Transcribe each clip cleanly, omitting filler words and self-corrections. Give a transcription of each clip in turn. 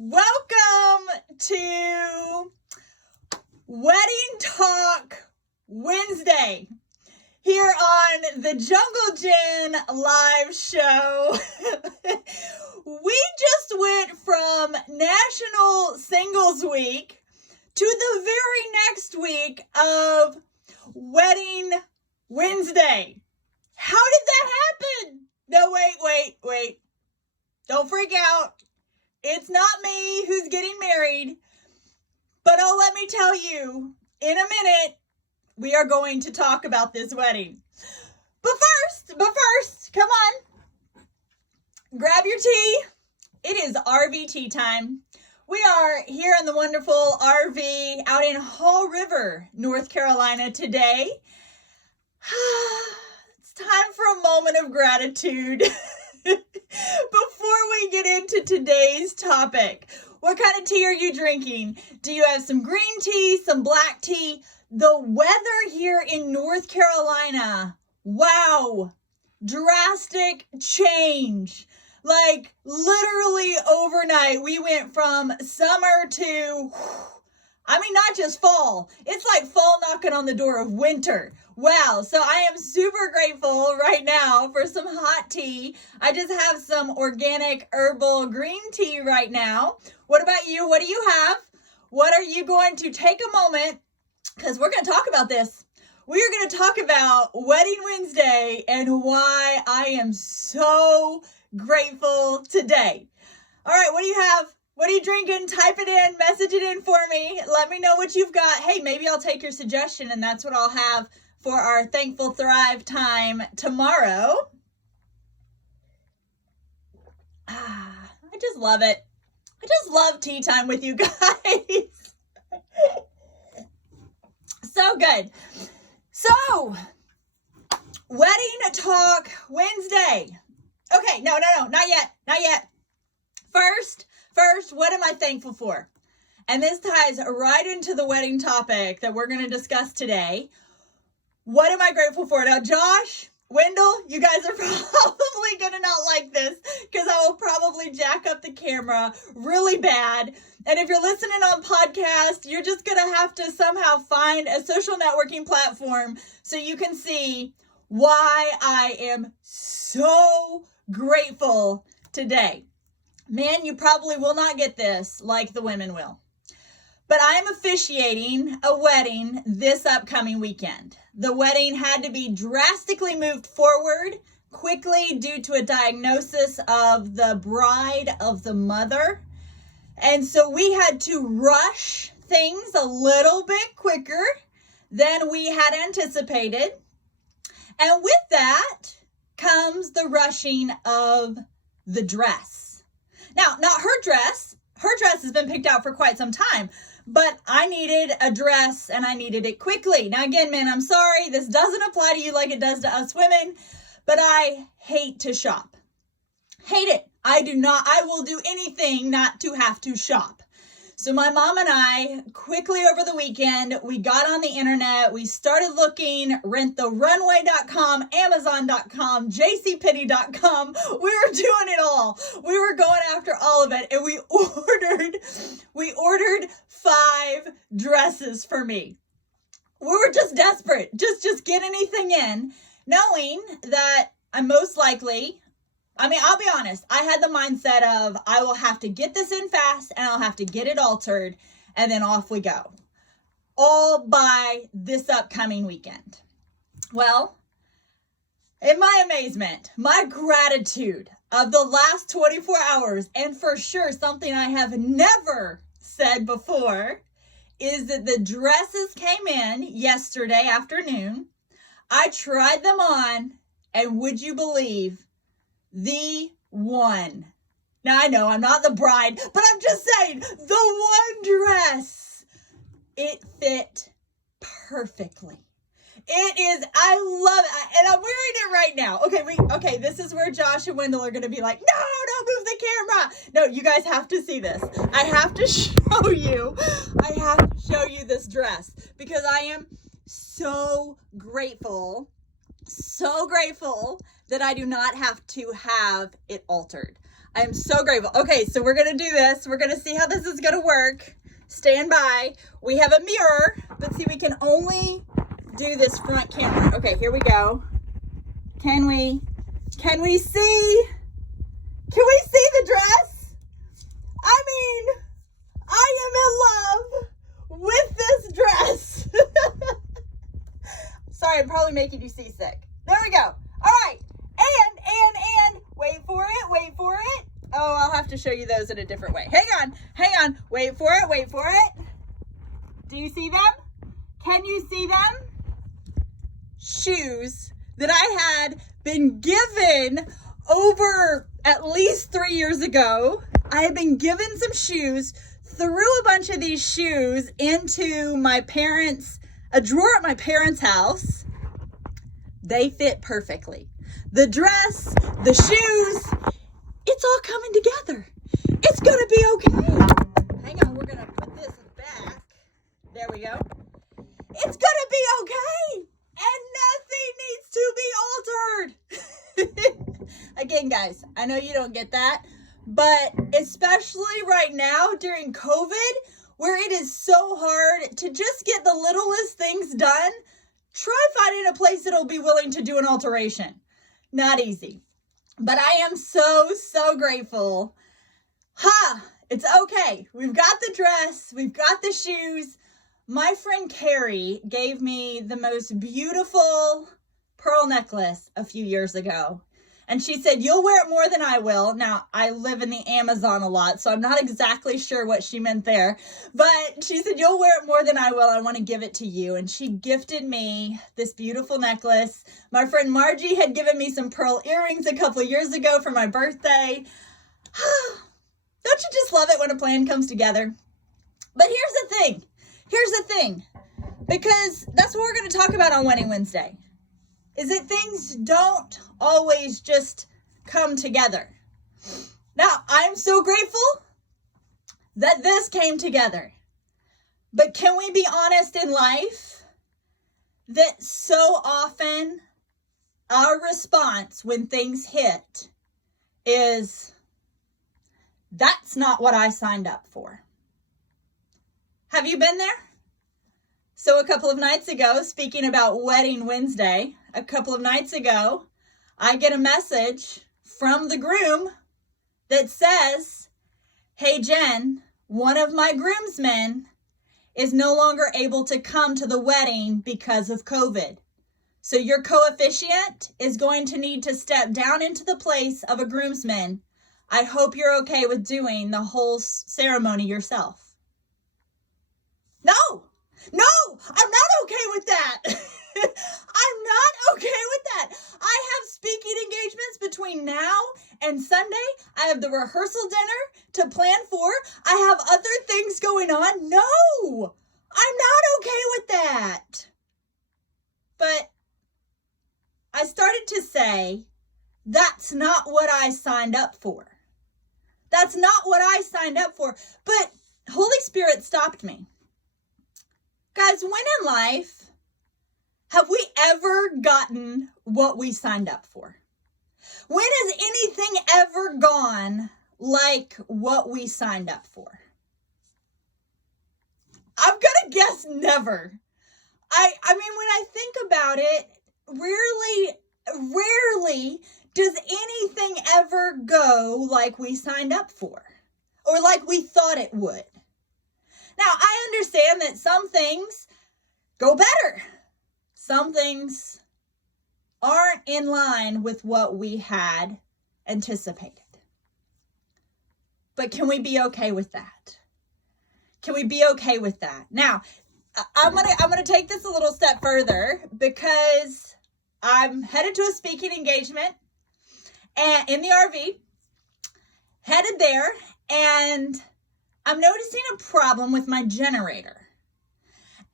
Welcome to Wedding Talk Wednesday here on the Jungle Gin live show. We just went from National Singles Week to the very next week of Wedding Wednesday. How did that happen? No, wait. Don't freak out. It's not me who's getting married, but let me tell you, in a minute, we are going to talk about this wedding. But first, come on, grab your tea. It is RV tea time. We are here in the wonderful RV out in Hall River, North Carolina today. It's time for a moment of gratitude. Before we get into today's topic, what kind of tea are you drinking? Do you have some green tea, some black tea? The weather here in North Carolina, wow, drastic change. Like literally overnight, we went from summer to, not just fall. It's like fall knocking on the door of winter. Wow, so I am super grateful right now for some hot tea. I just have some organic herbal green tea right now. What about you? What do you have? What are you going to take a moment? Because we're going to talk about this. We are going to talk about Wedding Wednesday and why I am so grateful today. All right, what do you have? What are you drinking? Type it in, message it in for me. Let me know what you've got. Hey, maybe I'll take your suggestion and that's what I'll have for our Thankful Thrive time tomorrow. I just love it. I just love tea time with you guys. So good. So, Wedding Talk Wednesday. Okay, no, not yet. First, what am I thankful for? And this ties right into the wedding topic that we're going to discuss today. What am I grateful for? Now, Josh, Wendell, you guys are probably going to not like this because I will probably jack up the camera really bad. And if you're listening on podcast, you're just going to have to somehow find a social networking platform so you can see why I am so grateful today. Man, you probably will not get this like the women will. But I'm officiating a wedding this upcoming weekend. The wedding had to be drastically moved forward quickly due to a diagnosis of the bride of the mother. And so we had to rush things a little bit quicker than we had anticipated. And with that comes the rushing of the dress. Now, not her dress. Her dress has been picked out for quite some time. But I needed a dress and I needed it quickly. Now again, man, I'm sorry. This doesn't apply to you like it does to us women, but I hate to shop. Hate it. I will do anything not to have to shop. So my mom and I quickly over the weekend, we got on the internet. We started looking, renttherunway.com, amazon.com, jcpenney.com. We were doing it all. We were going after all of it. And we ordered 5 dresses for me. We were just desperate. Just get anything in, knowing that I'm most likely, I'll be honest, I had the mindset of I will have to get this in fast and I'll have to get it altered and then off we go. All by this upcoming weekend. Well, in my amazement, my gratitude of the last 24 hours, and for sure something I have never said before, is that the dresses came in yesterday afternoon. I tried them on, and would you believe, the one. Now, I know I'm not the bride, but I'm just saying, the one dress, it fit perfectly. It is, I love it, and I'm wearing it right now. Okay, this is where Josh and Wendell are going to be like, no, don't move the camera. No, you guys have to see this. I have to show you this dress because I am so grateful that I do not have to have it altered. I am so grateful. Okay, so we're going to do this. We're going to see how this is going to work. Stand by. We have a mirror, but see, we can only do this front camera. Okay, here we go. Can we see? Can we see the dress? I mean, I am in love with this dress. Sorry, I'm probably making you seasick. There we go. All right. And, wait for it. Oh, I'll have to show you those in a different way. Hang on. Wait for it. Do you see them? Can you see them? Shoes that I had been given over at least 3 years ago. I had been given some shoes, threw a bunch of these shoes into a drawer at my parents' house. They fit perfectly. The dress, the shoes, it's all coming together. It's gonna be okay. Hang on, we're gonna put this back. There we go. It's gonna be okay. And nothing needs to be altered. Again, guys, I know you don't get that, but especially right now during COVID, where it is so hard to just get the littlest things done, try finding a place that'll be willing to do an alteration. Not easy. But I am so, so grateful. It's okay. We've got the dress. We've got the shoes. My friend Carrie gave me the most beautiful pearl necklace a few years ago. And she said, you'll wear it more than I will. Now, I live in the Amazon a lot, so I'm not exactly sure what she meant there. But she said, you'll wear it more than I will. I want to give it to you. And she gifted me this beautiful necklace. My friend Margie had given me some pearl earrings a couple years ago for my birthday. Don't you just love it when a plan comes together? But here's the thing. Because that's what we're going to talk about on Wedding Wednesday. Is that things don't always just come together. Now, I'm so grateful that this came together. But can we be honest in life that so often our response when things hit is, that's not what I signed up for. Have you been there? So a couple of nights ago, speaking about Wedding Wednesday, a couple of nights ago, I get a message from the groom that says, hey, Jen, one of my groomsmen is no longer able to come to the wedding because of COVID. So your co-officiant is going to need to step down into the place of a groomsman. I hope you're okay with doing the whole ceremony yourself. No, I'm not okay with that. I'm not okay with that. I have speaking engagements between now and Sunday. I have the rehearsal dinner to plan for. I have other things going on. No, I'm not okay with that. But I started to say, that's not what I signed up for. That's not what I signed up for. But Holy Spirit stopped me. Guys, when in life have we ever gotten what we signed up for? When has anything ever gone like what we signed up for? I'm gonna guess never. I mean, when I think about it, rarely does anything ever go like we signed up for or like we thought it would. Now, I understand that some things go better. Some things aren't in line with what we had anticipated. But can we be okay with that? Can we be okay with that? Now, I'm gonna take this a little step further because I'm headed to a speaking engagement and in the RV, headed there, and I'm noticing a problem with my generator.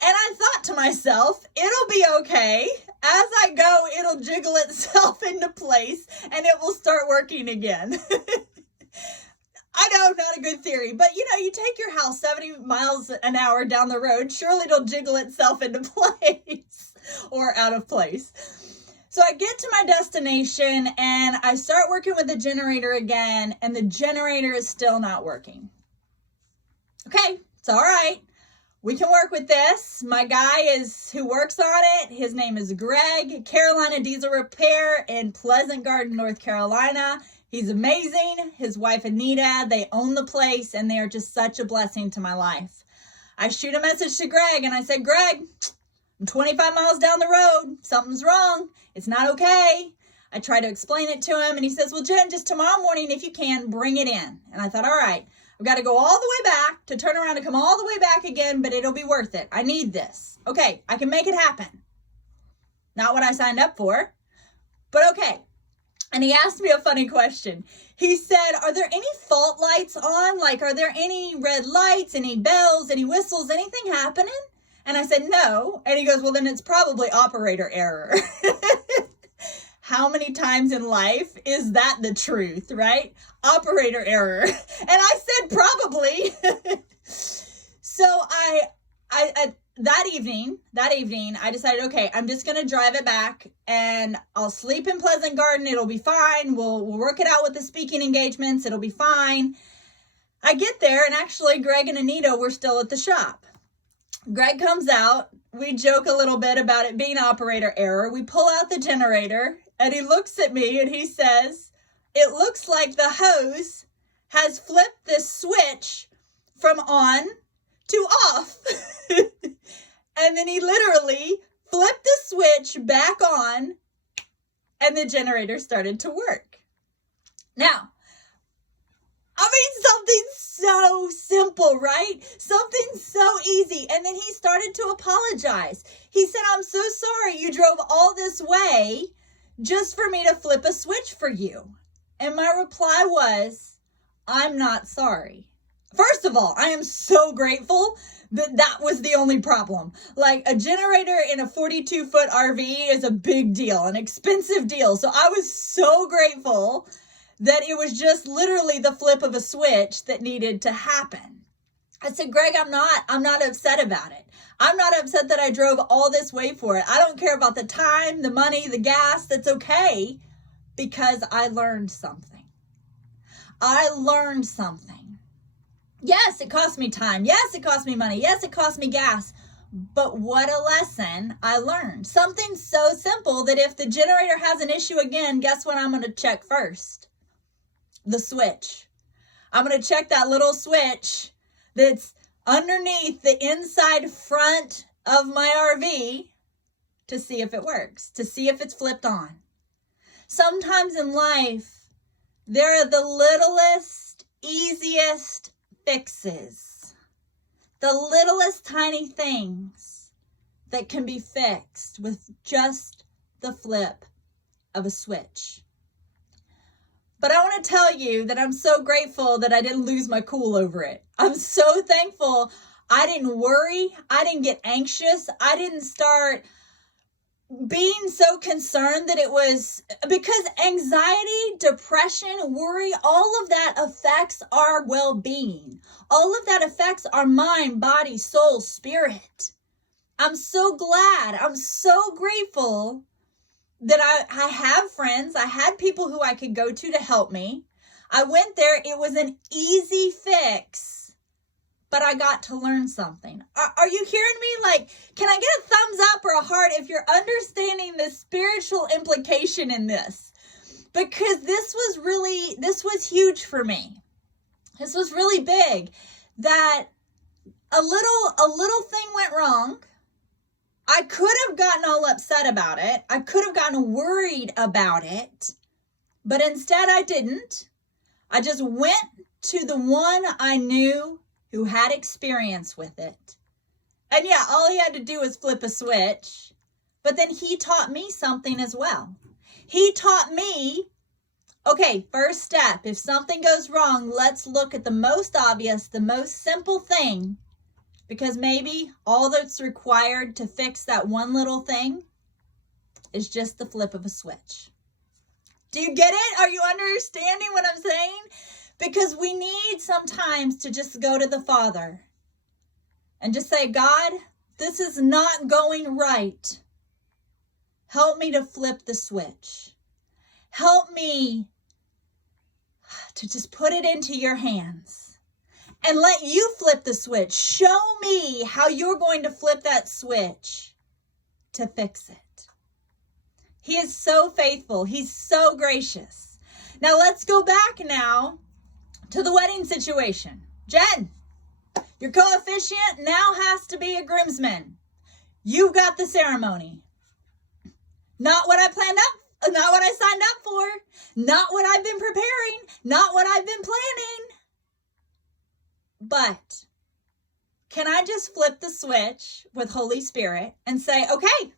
And I thought to myself, it'll be okay. As I go, it'll jiggle itself into place and it will start working again. I know, not a good theory, but you take your house 70 miles an hour down the road, surely it'll jiggle itself into place or out of place. So I get to my destination and I start working with the generator again, and the generator is still not working. Okay, it's all right. We can work with this. My guy who works on it. His name is Greg, Carolina Diesel Repair in Pleasant Garden, North Carolina. He's amazing. His wife, Anita, they own the place, and they are just such a blessing to my life. I shoot a message to Greg, and I said, Greg, I'm 25 miles down the road. Something's wrong. It's not okay. I try to explain it to him, and he says, well, Jen, just tomorrow morning, if you can, bring it in. And I thought, all right, I've got to go all the way back to turn around and come all the way back again, but it'll be worth it. I need this. Okay, I can make it happen. Not what I signed up for, but okay. And he asked me a funny question. He said, are there any fault lights on? Like, are there any red lights, any bells, any whistles, anything happening? And I said, no. And he goes, well, then it's probably operator error. How many times in life is that the truth, right? Operator error. And I said, probably. So that evening, I decided, okay, I'm just going to drive it back and I'll sleep in Pleasant Garden. It'll be fine. We'll work it out with the speaking engagements. It'll be fine. I get there, and actually Greg and Anita were still at the shop. Greg comes out. We joke a little bit about it being operator error. We pull out the generator, and he looks at me and he says, it looks like the hose has flipped this switch from on to off. And then he literally flipped the switch back on, and the generator started to work. Now, I mean, something so simple, right? Something so easy. And then he started to apologize. He said, I'm so sorry you drove all this way just for me to flip a switch for you. And my reply was, I'm not sorry. First of all, I am so grateful that was the only problem. Like, a generator in a 42-foot RV is a big deal, an expensive deal. So I was so grateful that it was just literally the flip of a switch that needed to happen. I said, Greg, I'm not upset about it. I'm not upset that I drove all this way for it. I don't care about the time, the money, the gas. That's okay, because I learned something. I learned something. Yes, it cost me time. Yes, it cost me money. Yes, it cost me gas. But what a lesson I learned. Something so simple that if the generator has an issue again, guess what I'm going to check first? The switch. I'm going to check that little switch that's underneath the inside front of my RV to see if it works, to see if it's flipped on. Sometimes in life, there are the littlest, easiest fixes, the littlest tiny things that can be fixed with just the flip of a switch. But I want to tell you that I'm so grateful that I didn't lose my cool over it. I'm so thankful I didn't worry. I didn't get anxious. I didn't start being so concerned that it was, because anxiety, depression, worry, all of that affects our well-being. All of that affects our mind, body, soul, spirit. I'm so glad. I'm so grateful that I have friends. I had people who I could go to help me. I went there. It was an easy fix, but I got to learn something. Are you hearing me? Like, can I get a thumbs up or a heart if you're understanding the spiritual implication in this? Because this was huge for me. This was really big, that a little thing went wrong. I could have gotten all upset about it. I could have gotten worried about it, but instead I didn't. I just went to the one I knew who had experience with it. And yeah, all he had to do was flip a switch, but then he taught me something as well. He taught me, okay, first step, if something goes wrong, let's look at the most obvious, the most simple thing, because maybe all that's required to fix that one little thing is just the flip of a switch. Do you get it? Are you understanding what I'm saying? Because we need sometimes to just go to the Father and just say, God, this is not going right. Help me to flip the switch. Help me to just put it into your hands and let you flip the switch. Show me how you're going to flip that switch to fix it. He is so faithful. He's so gracious. Now let's go back now to the wedding situation. Jen, your coefficient now has to be a groomsman. You got the ceremony. Not what I planned up, not what I signed up for, not what I've been preparing, not what I've been planning. But can I just flip the switch with Holy Spirit and say, okay,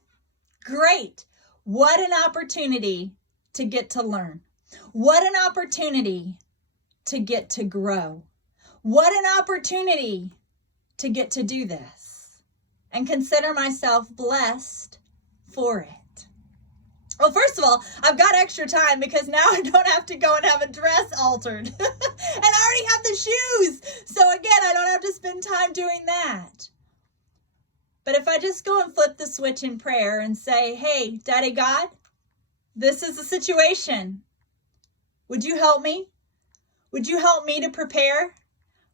great. What an opportunity to get to learn. What an opportunity to get to grow. What an opportunity to get to do this and consider myself blessed for it. Well, first of all, I've got extra time because now I don't have to go and have a dress altered. And I already have the shoes. So again, I don't have to spend time doing that. But if I just go and flip the switch in prayer and say, hey, Daddy God, this is the situation. Would you help me? Would you help me to prepare?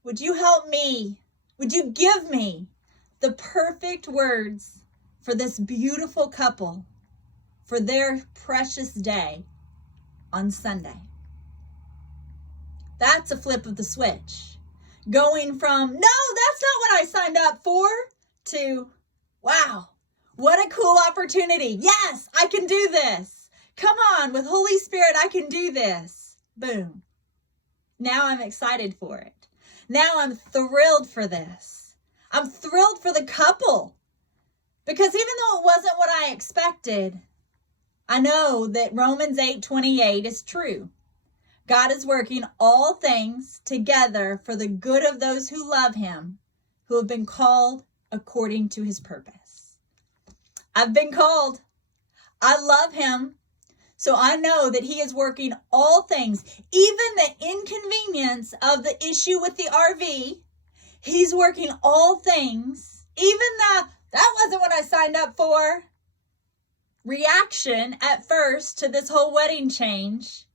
Would you help me? Would you give me the perfect words for this beautiful couple for their precious day on Sunday? That's a flip of the switch. Going from, no, that's not what I signed up for, to, wow, what a cool opportunity. Yes, I can do this. Come on, with Holy Spirit, I can do this. Boom. Now I'm excited for it. Now I'm thrilled for this. I'm thrilled for the couple. Because even though it wasn't what I expected, I know that Romans 8:28 is true. God is working all things together for the good of those who love him, who have been called according to his purpose. I've been called. I love him. So I know that he is working all things, even the inconvenience of the issue with the RV. He's working all things, even that wasn't what I signed up for reaction at first to this whole wedding change.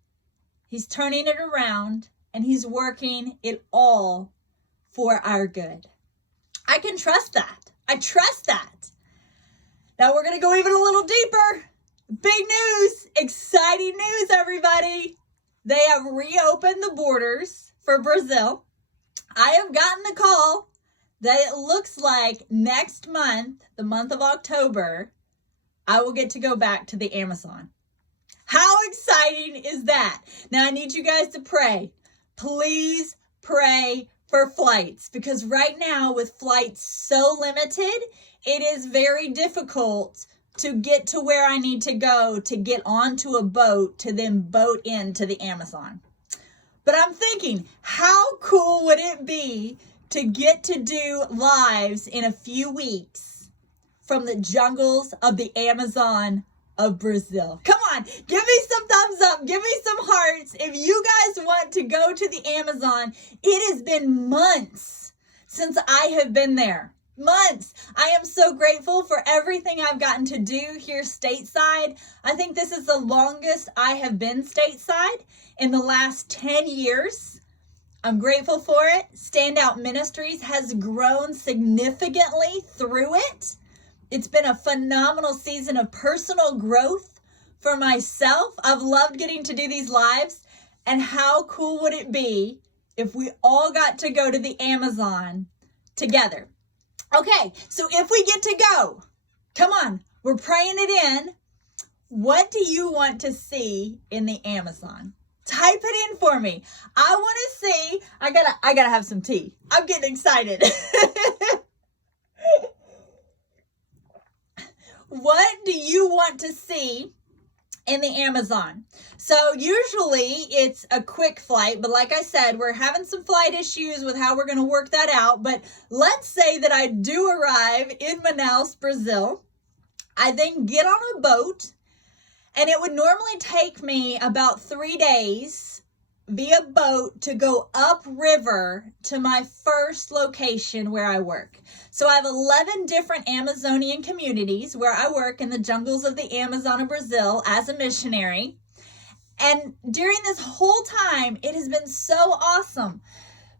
He's turning it around and he's working it all for our good. I can trust that. I trust that. Now we're going to go even a little deeper. Big news, exciting news, everybody. They have reopened the borders for Brazil. I have gotten the call that it looks like next month, the month of October, I will get to go back to the Amazon. How exciting is that? Now I need you guys to pray. Please pray for flights, because right now with flights so limited, it is very difficult to get to where I need to go to get onto a boat to then boat into the Amazon. But I'm thinking, how cool would it be to get to do lives in a few weeks from the jungles of the Amazon of Brazil? Come on, give me some thumbs up, give me some hearts. If you guys want to go to the Amazon, it has been months since I have been there. Months. I am so grateful for everything I've gotten to do here stateside. I think this is the longest I have been stateside in the last 10 years. I'm grateful for it. Standout Ministries has grown significantly through it. It's been a phenomenal season of personal growth for myself. I've loved getting to do these lives. And how cool would it be if we all got to go to the Amazon together? Okay, so if we get to go, come on, we're praying it in. What do you want to see in the Amazon? Type it in for me. I want to see. I gotta have some tea. I'm getting excited. What do you want to see in the Amazon? So usually it's a quick flight, but like I said, we're having some flight issues with how we're going to work that out. But let's say that I do arrive in Manaus, Brazil. I then get on a boat, and it would normally take me about 3 days via boat to go upriver to my first location where I work. So I have 11 different Amazonian communities where I work in the jungles of the Amazon of Brazil as a missionary. And during this whole time, it has been so awesome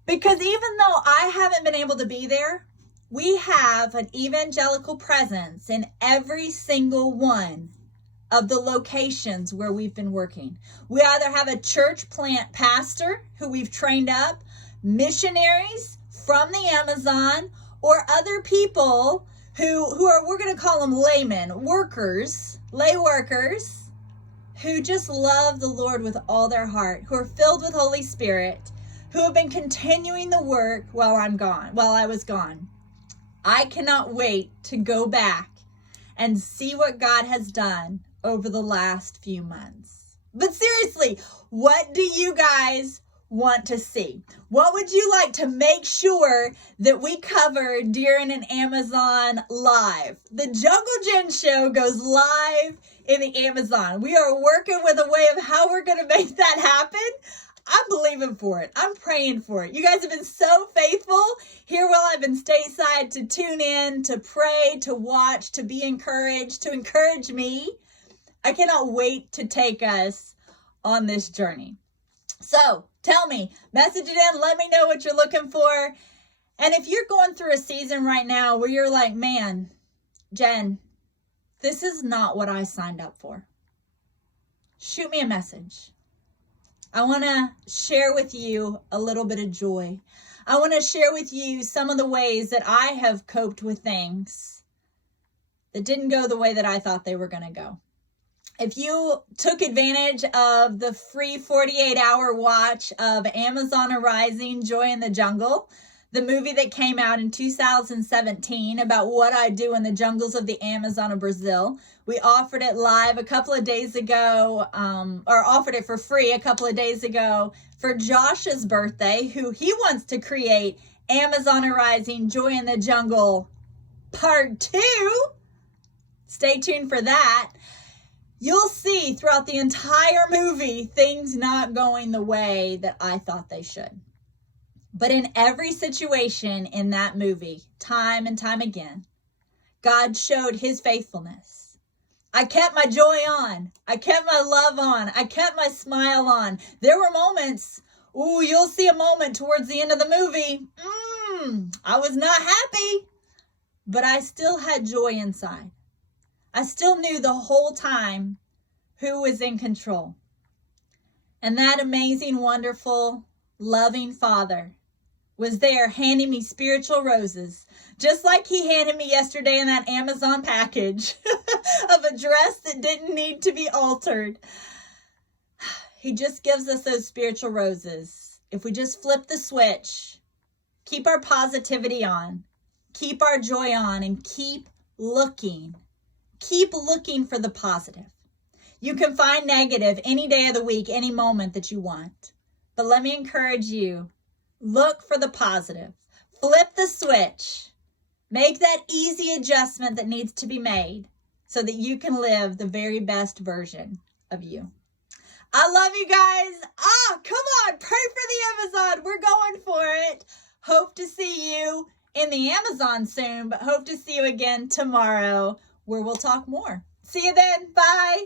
because even though I haven't been able to be there, we have an evangelical presence in every single one of the locations where we've been working. We either have a church plant pastor who we've trained up, missionaries from the Amazon, or other people who are, we're going to call them laymen, lay workers, who just love the Lord with all their heart, who are filled with Holy Spirit, who have been continuing the work while I was gone. I cannot wait to go back and see what God has done over the last few months. But seriously, what do you guys want to see? What would you like to make sure that we cover during an Amazon live? The Jungle Gen show goes live in the Amazon. We are working with a way of how we're going to make that happen. I'm believing for it. I'm praying for it. You guys have been so faithful here while I've been stateside to tune in, to pray, to watch, to be encouraged, to encourage me. I cannot wait to take us on this journey. So tell me, message it in, let me know what you're looking for. And if you're going through a season right now where you're like, man, Jen, this is not what I signed up for, shoot me a message. I want to share with you a little bit of joy. I want to share with you some of the ways that I have coped with things that didn't go the way that I thought they were going to go. If you took advantage of the free 48-hour watch of Amazon Arising, Joy in the Jungle, the movie that came out in 2017 about what I do in the jungles of the Amazon of Brazil, we offered it live a couple of days ago, or offered it for free a couple of days ago for Josh's birthday, who he wants to create Amazon Arising, Joy in the Jungle Part 2. Stay tuned for that. You'll see throughout the entire movie things not going the way that I thought they should. But in every situation in that movie, time and time again, God showed his faithfulness. I kept my joy on. I kept my love on. I kept my smile on. There were moments, you'll see a moment towards the end of the movie. I was not happy, but I still had joy inside. I still knew the whole time who was in control. And that amazing, wonderful, loving Father was there handing me spiritual roses, just like he handed me yesterday in that Amazon package of a dress that didn't need to be altered. He just gives us those spiritual roses. If we just flip the switch, keep our positivity on, keep our joy on, and keep looking for the positive. You can find negative any day of the week, any moment that you want. But let me encourage you, look for the positive. Flip the switch. Make that easy adjustment that needs to be made so that you can live the very best version of you. I love you guys. Come on, pray for the Amazon. We're going for it. Hope to see you in the Amazon soon, but hope to see you again tomorrow where we'll talk more. See you then. Bye.